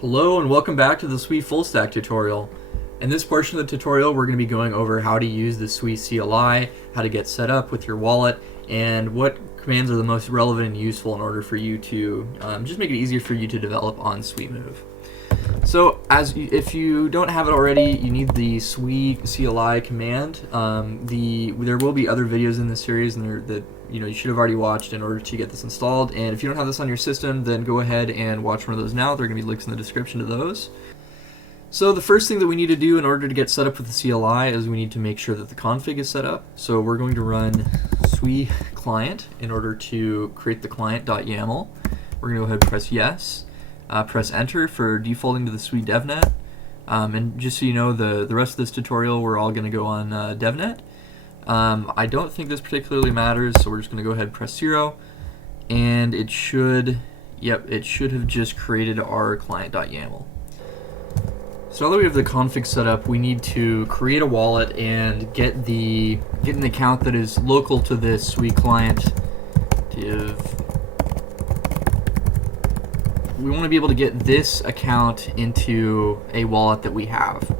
Hello and welcome back to the Sui Fullstack tutorial. In this portion of the tutorial, we're going to be going over how to use the Sui CLI, how to get set up with your wallet, and what commands are the most relevant and useful in order for you to just make it easier for you to develop on Sui Move. So, if you don't have it already, you need the Sui CLI command. There will be other videos in this series that you should have already watched in order to get this installed. And if you don't have this on your system, then go ahead and watch one of those now. There are going to be links in the description to those. So the first thing that we need to do in order to get set up with the CLI is we need to make sure that the config is set up. So we're going to run Sui client in order to create the client.yaml. We're going to go ahead and press yes. Press enter for defaulting to the Sui DevNet. And just so you know, the rest of this tutorial we're all going to go on DevNet. I don't think this particularly matters, so we're just going to go ahead and press 0. And it should have just created our client.yaml. So now that we have the config set up, we need to create a wallet and get an account that is local to this Sui client. We want to be able to get this account into a wallet that we have.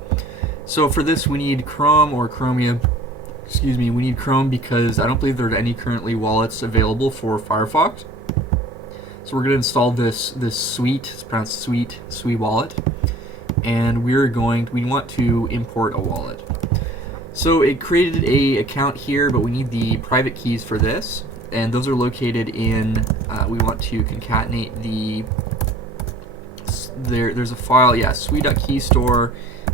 So for this we need Chrome or Chromium. We need Chrome because I don't believe there are any currently wallets available for Firefox. So we're going to install this suite, it's pronounced Suite, Sui wallet, and we want to import a wallet. So it created a account here, but we need the private keys for this, and those are located in, we want to concatenate there's a file, sui.keystore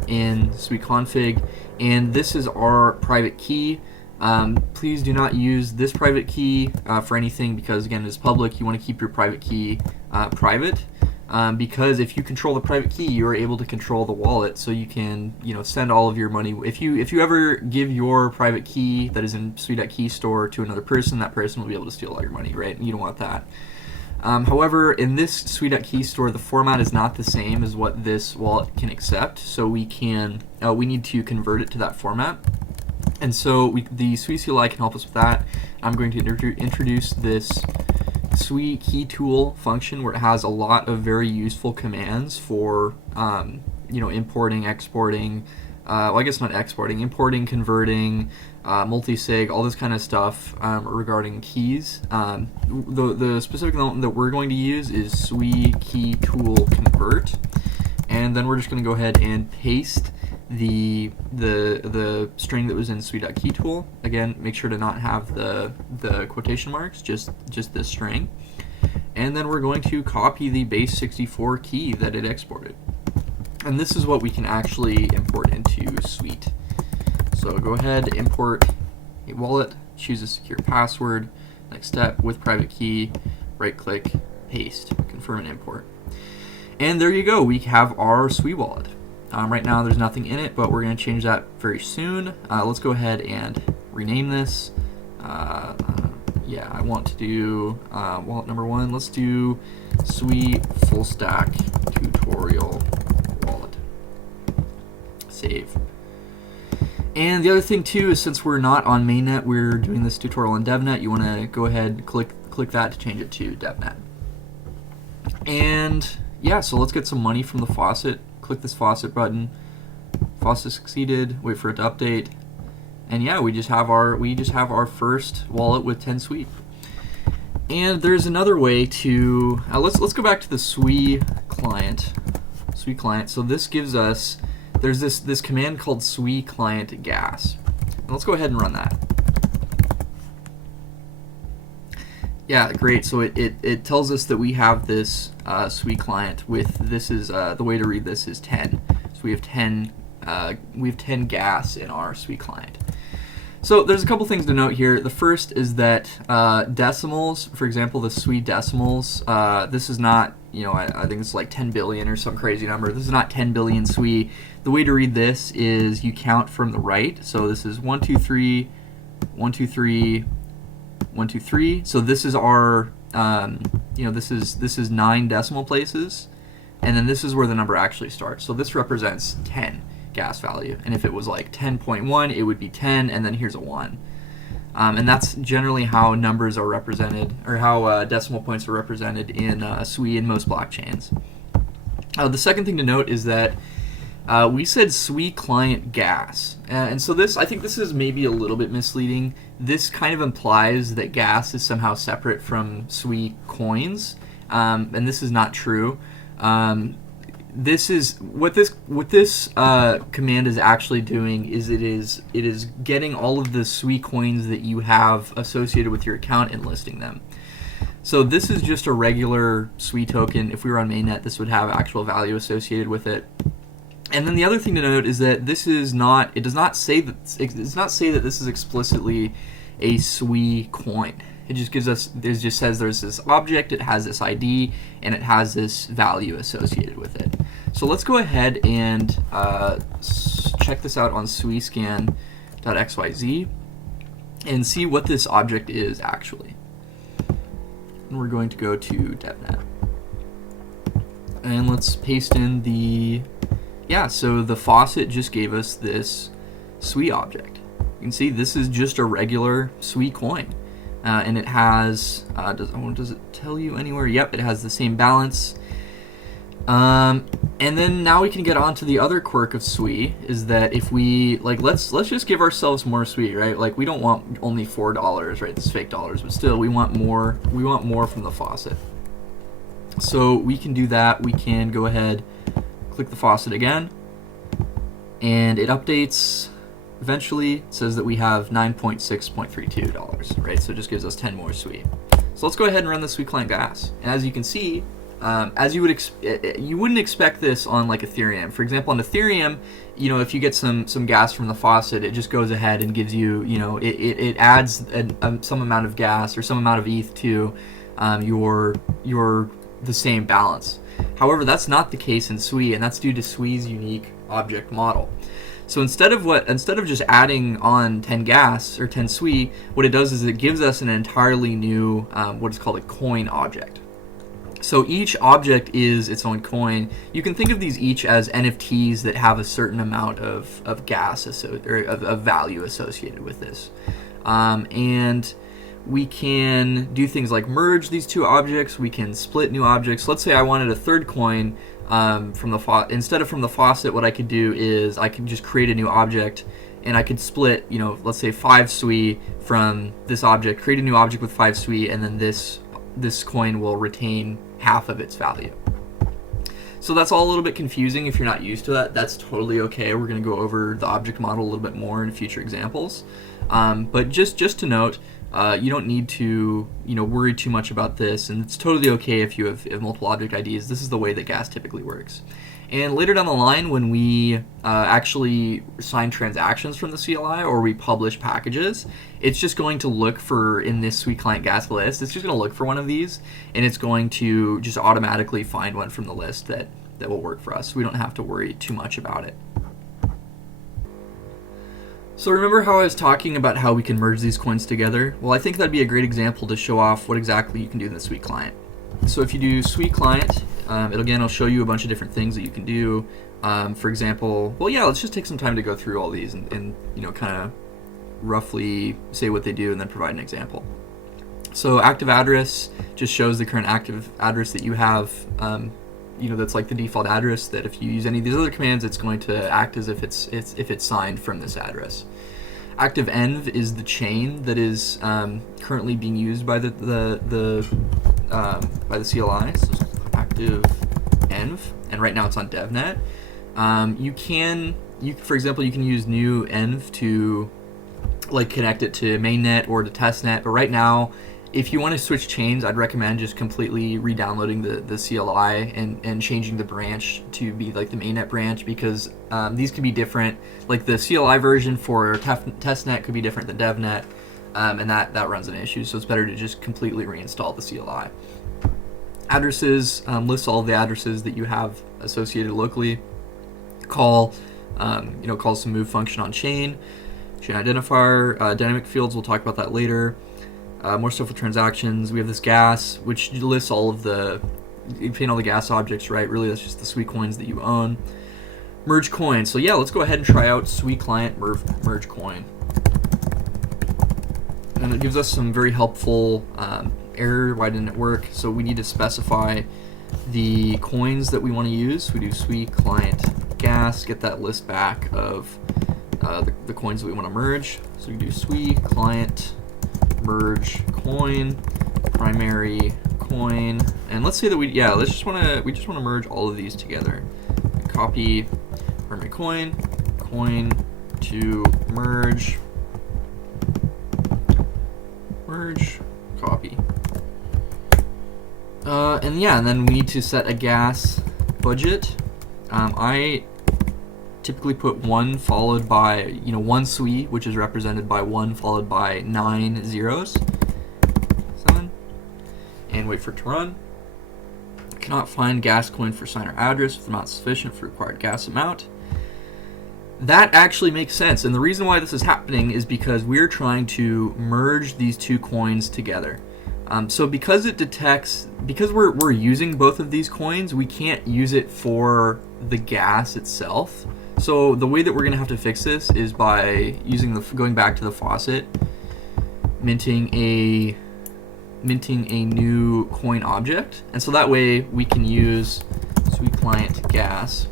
in Sui config, and this is our private key. Please do not use this private key for anything because, again, it's public. You want to keep your private key private because if you control the private key, you are able to control the wallet, so you can send all of your money. If you ever give your private key that is in Sui.keystore to another person, that person will be able to steal all your money, right? You don't want that. However, in this Sui.keystore, the format is not the same as what this wallet can accept, so we need to convert it to that format. And so the Sui CLI can help us with that. I'm going to introduce this Sui key tool function where it has a lot of very useful commands for importing, exporting, well, I guess not exporting, importing, converting, multi-sig, all this kind of stuff regarding keys. The specific one that we're going to use is Sui key tool convert, and then we're just going to go ahead and paste the string that was in Sui.keytool. Again, make sure to not have the quotation marks, just this string. And then we're going to copy the base 64 key that it exported. And this is what we can actually import into Suite. So go ahead, import a wallet, choose a secure password, next step with private key, right click, paste, confirm and import. And there you go, we have our Sui wallet. Right now there's nothing in it, but we're going to change that very soon. Let's go ahead and rename this. I want to do wallet number 1. Let's do Sui Fullstack tutorial wallet. Save. And the other thing too is, since we're not on mainnet, we're doing this tutorial on DevNet, you want to go ahead and click that to change it to DevNet. And yeah, so let's get some money from the faucet. Click this faucet button. Faucet succeeded. Wait for it to update. And yeah, we just have our first wallet with 10 Sui. And there's another way to let's go back to the Sui client. Sui client. So this gives us there's this command called Sui client gas. And let's go ahead and run that. Yeah, great. So it tells us that we have this Sui client with the way to read this is 10. So we have 10 gas in our Sui client. So there's a couple things to note here. The first is that decimals, for example, the Sui decimals, this is not, I think it's like 10 billion or some crazy number. This is not 10 billion Sui. The way to read this is you count from the right. So this is 1, 2, 3, 1, 2, 3, 1, 2, 3. So this is our, this is 9 decimal places, and then this is where the number actually starts. So this represents 10 gas value, and if it was like 10.1, it would be 10, and then here's a 1. And that's generally how numbers are represented, or how decimal points are represented in Sui in most blockchains. The second thing to note is that we said Sui client gas, and so this, I think this is maybe a little bit misleading. This kind of implies that gas is somehow separate from Sui coins, and this is not true. This is what this command is actually doing is it is getting all of the Sui coins that you have associated with your account and listing them. So this is just a regular Sui token. If we were on mainnet, this would have actual value associated with it. And then the other thing to note is that this is not. It does not say that. It does not say that this is explicitly a Sui coin. It just gives us. It just says there's this object. It has this ID and it has this value associated with it. So let's go ahead and check this out on suiscan.xyz and see what this object is actually. And we're going to go to DevNet and let's paste in the. Yeah, so the faucet just gave us this Sui object. You can see this is just a regular Sui coin. And it has, does it tell you anywhere? Yep, it has the same balance. And then now we can get on to the other quirk of Sui, is that if we, like, let's just give ourselves more Sui, right? Like, we don't want only $4, right? This is fake dollars, but still, we want more from the faucet. So we can do that. We can go ahead, click the faucet again, and it updates. Eventually, it says that we have $9.6.32, right? So it just gives us 10 more Sui. So let's go ahead and run the Sui client gas. And as you can see, as you wouldn't expect this on like Ethereum. For example, on Ethereum, you know, if you get some gas from the faucet, it just goes ahead and gives you, you know, it adds some amount of gas or some amount of ETH to the same balance. However, that's not the case in Sui, and that's due to Sui's unique object model. So instead of just adding on 10 gas or 10 Sui, what it does is it gives us an entirely new what is called a coin object. So each object is its own coin. You can think of these each as NFTs that have a certain amount of gas of value associated with this, and we can do things like merge these two objects. We can split new objects. Let's say I wanted a third coin from the instead of from the faucet. What I could do is I can just create a new object, and I could split, you know, let's say 5 Sui from this object, create a new object with 5 Sui, and then this coin will retain half of its value. So that's all a little bit confusing if you're not used to that. That's totally okay. We're going to go over the object model a little bit more in future examples. But just to note, you don't need to, you know, worry too much about this, and it's totally okay if you have multiple object IDs. This is the way that gas typically works. And later down the line, when we actually sign transactions from the CLI or we publish packages, it's just going to look for, in this Sui client gas list, it's just going to look for one of these, and it's going to just automatically find one from the list that will work for us. We don't have to worry too much about it. So remember how I was talking about how we can merge these coins together? Well, I think that'd be a great example to show off what exactly you can do in the Sui client. So if you do Sui client, it'll show you a bunch of different things that you can do. For example, well, yeah, let's just take some time to go through all these and you know, kind of roughly say what they do and then provide an example. So active address just shows the current active address that you have. You know, that's like the default address that if you use any of these other commands, it's going to act as if it's signed from this address. Active env is the chain that is currently being used by the CLI. So active env, and right now it's on DevNet. For example, you can use new env to like connect it to mainnet or to testnet, but right now, if you want to switch chains, I'd recommend just completely re-downloading the CLI and changing the branch to be like the mainnet branch, because these could be different. Like the CLI version for testnet could be different than DevNet, and that runs an issue. So it's better to just completely reinstall the CLI. Addresses lists all of the addresses that you have associated locally. Call some move function on chain identifier, dynamic fields. We'll talk about that later. More stuff with transactions. We have this gas, which lists all of you paying all the gas objects, right? Really, that's just the Sui coins that you own. Merge coin. So yeah, let's go ahead and try out Sui client merge coin. And it gives us some very helpful error. Why didn't it work? So we need to specify the coins that we want to use. We do Sui client gas, get that list back of the coins that we want to merge. So we do Sui client merge coin, primary coin, and let's say that we just want to merge all of these together. Copy primary coin to merge, copy. And then we need to set a gas budget. I typically put 1 followed by, 1 Sui, which is represented by 1 followed by 9 zeros. 7. And wait for it to run. Cannot find gas coin for signer address with amount sufficient for required gas amount. That actually makes sense, and the reason why this is happening is because we're trying to merge these two coins together. So because it detects, because we're using both of these coins, we can't use it for the gas itself. So the way that we're going to have to fix this is by going back to the faucet, minting a new coin object, and so that way we can use Sui client gas,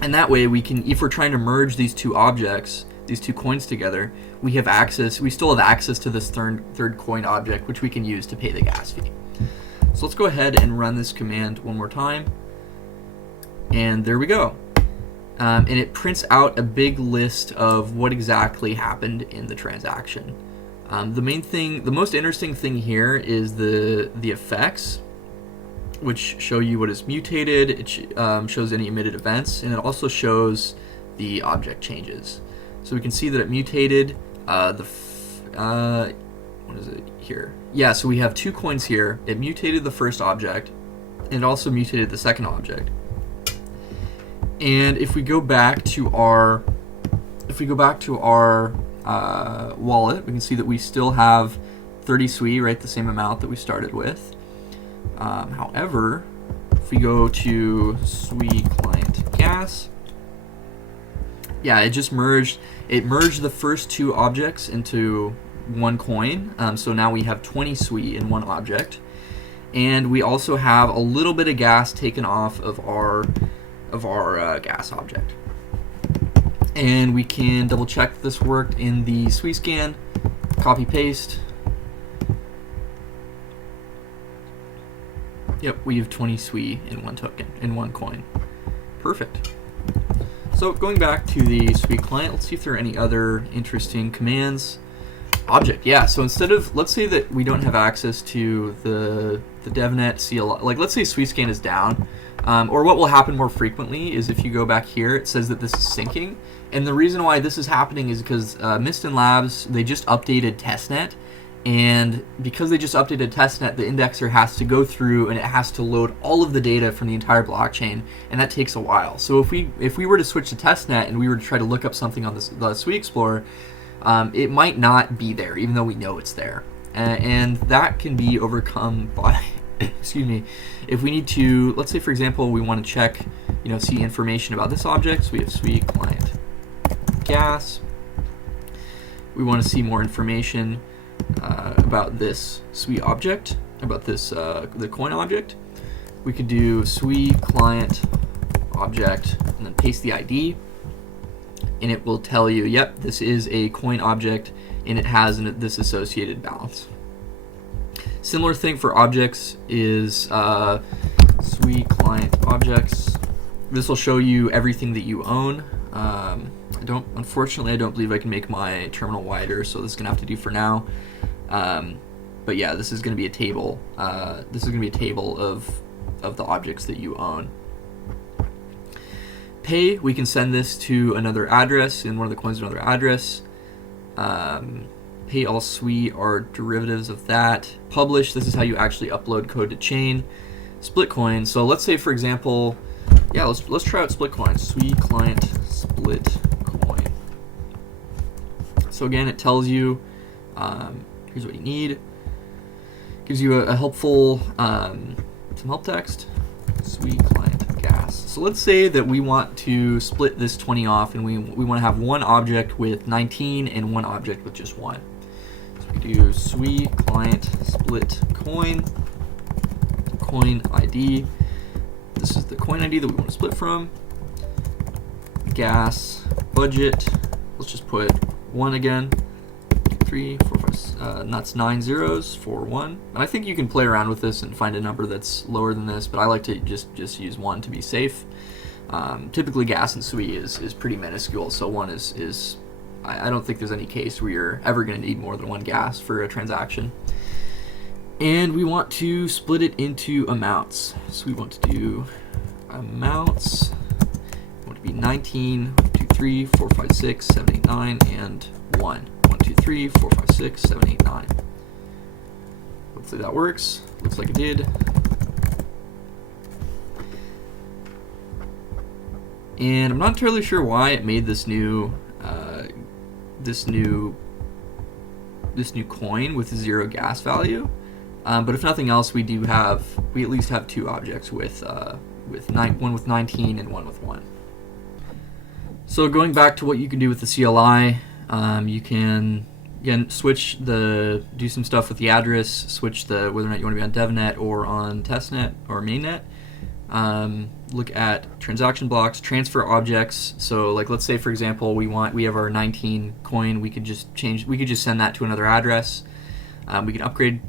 and that way we can, if we're trying to merge these two objects, these two coins together, we still have access to this third coin object, which we can use to pay the gas fee. So let's go ahead and run this command one more time, and there we go. And it prints out a big list of what exactly happened in the transaction. The most interesting thing here is the effects, which show you what is mutated. It shows any emitted events, and it also shows the object changes. So we can see that it mutated what is it here? Yeah, so we have 2 coins here. It mutated the first object, and it also mutated the second object. And if we go back to our wallet, we can see that we still have 30 Sui, right? The same amount that we started with. However, if we go to Sui client gas, yeah, it merged the first 2 objects into 1 coin. So now we have 20 Sui in 1 object, and we also have a little bit of gas taken off of our gas object. And we can double check that this worked in the Sui scan. Copy paste. Yep, we have 20 Sui in 1 token, in 1 coin. Perfect. So going back to the Sui client, let's see if there are any other interesting commands. Object, yeah. So instead of, let's say that we don't have access to the DevNet CLI, like let's say Sui scan is down, or what will happen more frequently is if you go back here, it says that this is syncing. And the reason why this is happening is because Mist and Labs, they just updated testnet, and because they just updated testnet, the indexer has to go through and it has to load all of the data from the entire blockchain, and that takes a while. So if we were to switch to testnet and we were to try to look up something on the Sui Explorer, it might not be there, even though we know it's there. And that can be overcome by, excuse me, if we need to, let's say for example, we want to check, see information about this object. So we have Sui client gas. We want to see more information about this Sui object, about this the coin object. We could do Sui client object and then paste the ID, and it will tell you, yep, this is a coin object, and it has this associated balance. Similar thing for objects is Sui client objects. This will show you everything that you own. Unfortunately, I don't believe I can make my terminal wider, so this is gonna have to do for now. But yeah, this is gonna be a table. This is gonna be a table of the objects that you own. Pay, we can send this to another address, and one of the coins to another address. Pay all Sui are derivatives of that. Publish, this is how you actually upload code to chain. Split coin, so let's say for example, yeah, let's try out split coin. Sui client split coin. So again, it tells you, here's what you need. Gives you a helpful, some help text. Sui client gas. So let's say that we want to split this 20 off, and we want to have 1 object with 19 and 1 object with just 1. So we do Sui client split coin coin ID. This is the coin ID that we want to split from. Gas budget. Let's just put 1 again. 2, 3, 4, 5. And that's 9 zeros for 1. And I think you can play around with this and find a number that's lower than this, but I like to just use 1 to be safe. Typically, gas in Sui is pretty minuscule, so 1 is I don't think there's any case where you're ever going to need more than 1 gas for a transaction. And we want to split it into amounts. So we want to do amounts. We want to be 19, 1, 2, 3, 4, 5, 6, 7, 8, 9, and 1. 1, 2, 3, 4, 5, 6, 7, 8, 9. Hopefully that works. Looks like it did. And I'm not entirely sure why it made this new coin with 0 gas value. But if nothing else, we at least have 2 objects with one with 19 and one with 1. So going back to what you can do with the CLI, you can again do some stuff with the address, switch whether or not you want to be on DevNet or on testnet or mainnet. Look at transaction blocks, transfer objects. So like let's say for example we have our 19 coin, we could just send that to another address. We can upgrade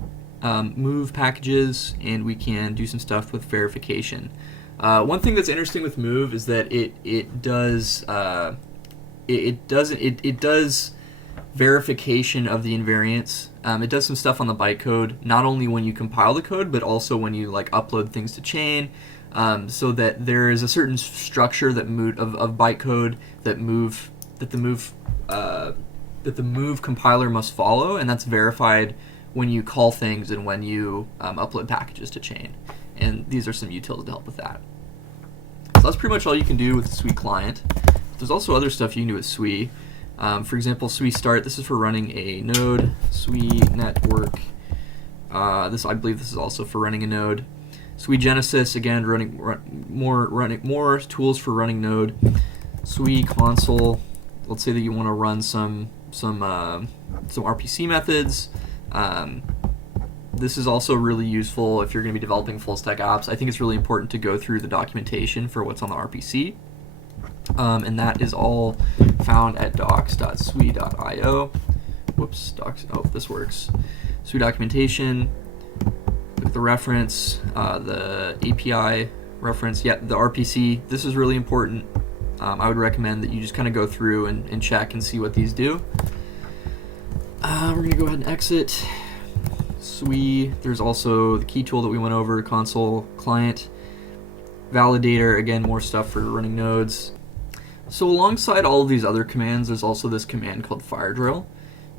move packages, and we can do some stuff with verification. One thing that's interesting with move is that it does verification of the invariants. It does some stuff on the bytecode, not only when you compile the code, but also when you like upload things to chain. So that there is a certain structure of bytecode that the move compiler must follow, and that's verified when you call things and when you upload packages to chain. And these are some utils to help with that. So that's pretty much all you can do with the Sui client. There's also other stuff you can do with Sui. For example, Sui start. This is for running a node. Sui network. I believe this is also for running a node. Sui Genesis, again, running more tools for running node. Sui console. Let's say that you want to run some RPC methods. This is also really useful if you're going to be developing full stack apps. I think it's really important to go through the documentation for what's on the RPC. And that is all found at docs.sui.io. Whoops, docs. Oh, this works. Sui documentation. Look at the reference, the API reference. Yeah, the RPC. This is really important. I would recommend that you just kind of go through and check and see what these do. We're going to go ahead and exit. Sui. There's also the key tool that we went over, console, client, validator. Again, more stuff for running nodes. So alongside all of these other commands, there's also this command called fire drill.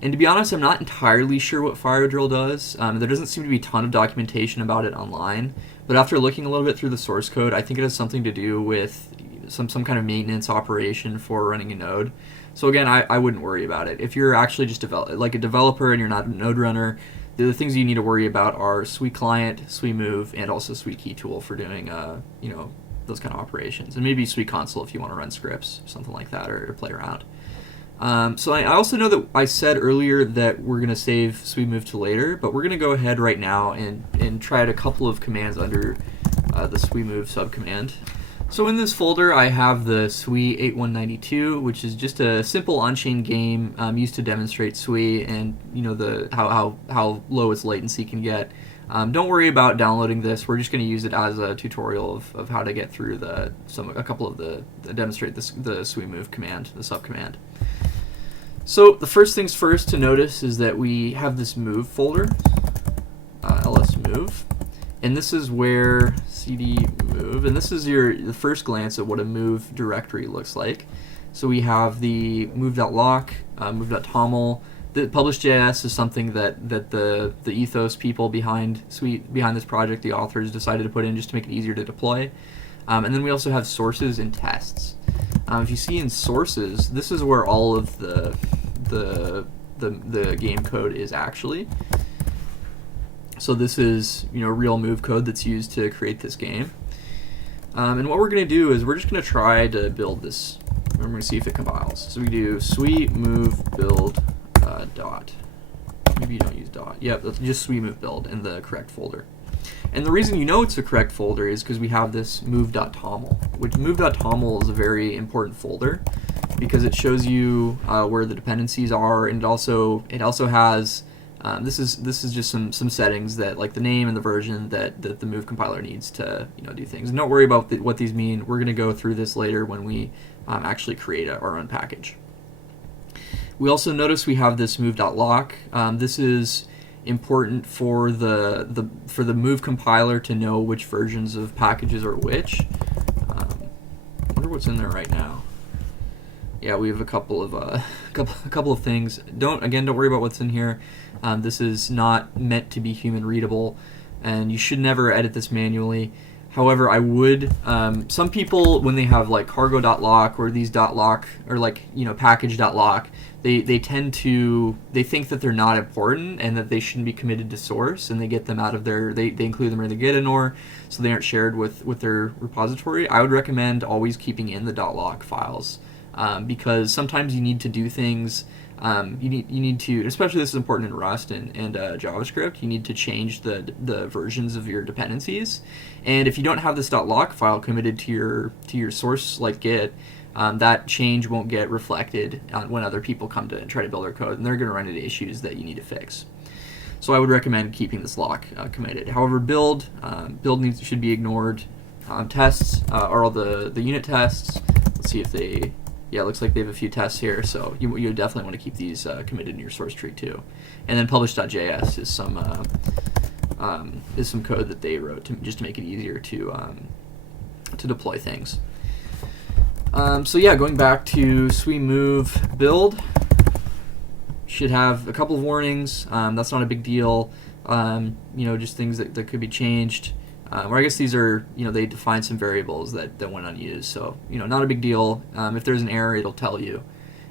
And to be honest, I'm not entirely sure what fire drill does. There doesn't seem to be a ton of documentation about it online. But after looking a little bit through the source code, I think it has something to do with some kind of maintenance operation for running a node. So again, I wouldn't worry about it. If you're actually just a developer and you're not a node runner, the things you need to worry about are Sui client, Sui Move, and also Sui key tool for doing those kind of operations. And maybe Sui console if you want to run scripts, something like that, or play around. So I also know that I said earlier that we're going to save Sui Move to later, but we're going to go ahead right now and try out a couple of commands under the Sui Move subcommand. So in this folder, I have the Sui 8192, which is just a simple on-chain game used to demonstrate Sui and how low its latency can get. Don't worry about downloading this. We're just going to use it as a tutorial of how to get through demonstrate the Sui Move command, the subcommand. So the first things first to notice is that we have this move folder, ls move, and this is where cd move, and this is the first glance at what a move directory looks like. So we have the move.lock, move.toml. The publish.js is something that the ethos people behind this project, the authors, decided to put in just to make it easier to deploy. And then we also have sources and tests. If you see in sources, this is where all of the game code is actually. So this is real move code that's used to create this game. And what we're going to do is we're just going to try to build this. And we're going to see if it compiles. So we do Sui Move build dot. Maybe you don't use dot. Yep, that's just Sui Move build in the correct folder. And the reason you know it's the correct folder is because we have this move.toml, which move.toml is a very important folder because it shows you where the dependencies are, and it also has this is just some settings that, like the name and the version that the Move compiler needs to do things. And don't worry about what these mean. We're going to go through this later when we actually create our own package. We also notice we have this move.lock. This is important for the Move compiler to know which versions of packages are which. I wonder what's in there right now. Yeah, we have a couple of things. Don't worry about what's in here. This is not meant to be human readable, and you should never edit this manually. However, I would. Some people, when they have like cargo.lock or these .lock or like package.lock, they tend to think that they're not important and that they shouldn't be committed to source, and they get them out of their they include them in the get ignore, so they aren't shared with their repository. I would recommend always keeping in the .lock files because sometimes you need to do things. You need to, especially this is important in Rust and JavaScript, you need to change the versions of your dependencies, and if you don't have this .lock file committed to your source like Git, that change won't get reflected when other people come to try to build their code, and they're going to run into issues that you need to fix. So I would recommend keeping this lock committed. However, build should be ignored. Tests are all the unit tests. Let's see if they. Yeah, it looks like they have a few tests here, so you definitely want to keep these committed in your source tree too. And then publish.js is some code that they wrote just to make it easier to deploy things. So yeah, going back to Sui Move build, should have a couple of warnings. That's not a big deal. Just things that could be changed. Or I guess these are, they define some variables that went unused, so, not a big deal. If there's an error, it'll tell you.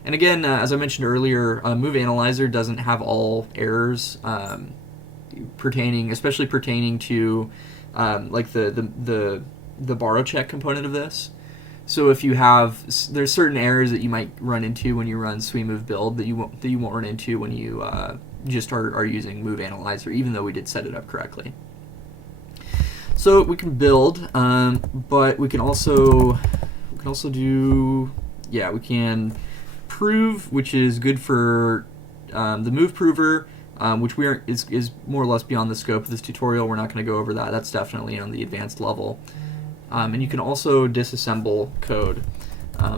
And again, as I mentioned earlier, Move Analyzer doesn't have all errors especially pertaining to like the borrow check component of this. So if there's certain errors that you might run into when you run Sui Move build that you won't run into when you just are using Move Analyzer, even though we did set it up correctly. So we can build, but we can also do, we can prove, which is good for the Move prover, which is more or less beyond the scope of this tutorial. We're not going to go over that. That's definitely on the advanced level. And you can also disassemble code.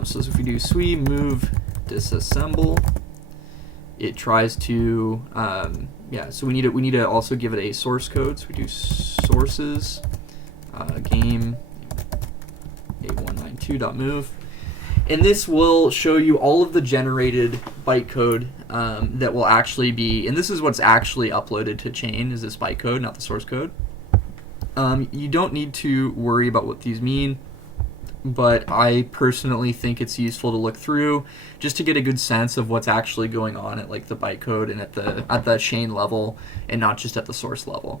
So if we do Sui Move disassemble, it tries to so we need to also give it a source code. So we do sources game a192.move, and this will show you all of the generated bytecode that will actually be, and this is what's actually uploaded to chain, is this bytecode, not the source code. You don't need to worry about what these mean, but I personally think it's useful to look through just to get a good sense of what's actually going on at like the bytecode and at the chain level, and not just at the source level.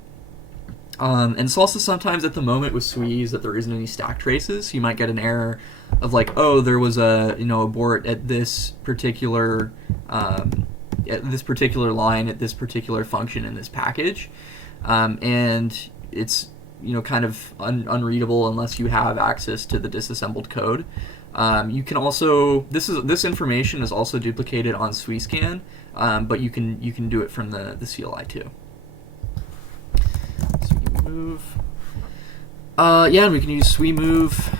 And it's also sometimes at the moment with Suis that there isn't any stack traces. So you might get an error of like, oh, there was a abort at this particular line at this particular function in this package, and it's kind of unreadable unless you have access to the disassembled code. You can also this information is also duplicated on SuiScan, but you can do it from the CLI too. Sui Move. And we can use Sui Move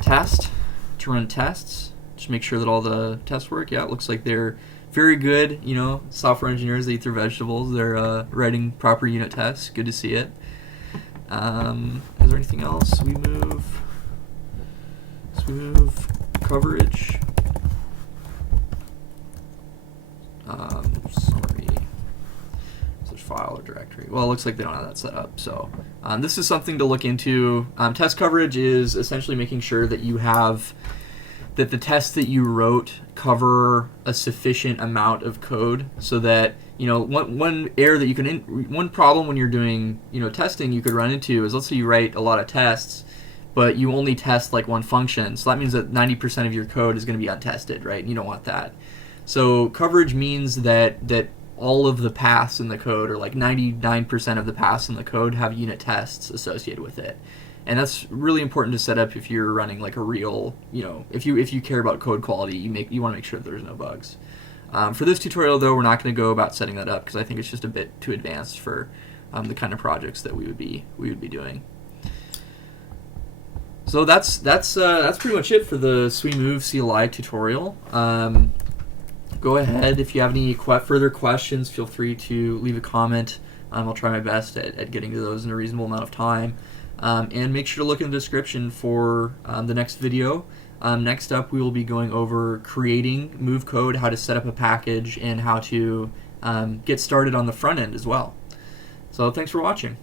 test to run tests. Just make sure that all the tests work. Yeah, it looks like they're very good. Software engineers, they eat their vegetables. They're writing proper unit tests. Good to see it. Is there anything else? Sui Move coverage. Summary. Such file or directory. Well, it looks like they don't have that set up. So this is something to look into. Test coverage is essentially making sure that that the tests that you wrote cover a sufficient amount of code, so that one error that you can one problem when you're doing testing you could run into is, let's say you write a lot of tests but you only test like one function, so that means that 90% of your code is going to be untested, right? You don't want that. So coverage means that all of the paths in the code, or like 99% of the paths in the code, have unit tests associated with it. And that's really important to set up if you're running like a real, if you care about code quality, you want to make sure that there's no bugs. For this tutorial, though, we're not going to go about setting that up because I think it's just a bit too advanced for the kind of projects that we would be doing. So that's pretty much it for the Sui Move CLI tutorial. Go ahead, if you have any further questions, feel free to leave a comment. I'll try my best at getting to those in a reasonable amount of time. And make sure to look in the description for the next video. Next up, we will be going over creating Move code, how to set up a package, and how to get started on the front end as well. So thanks for watching.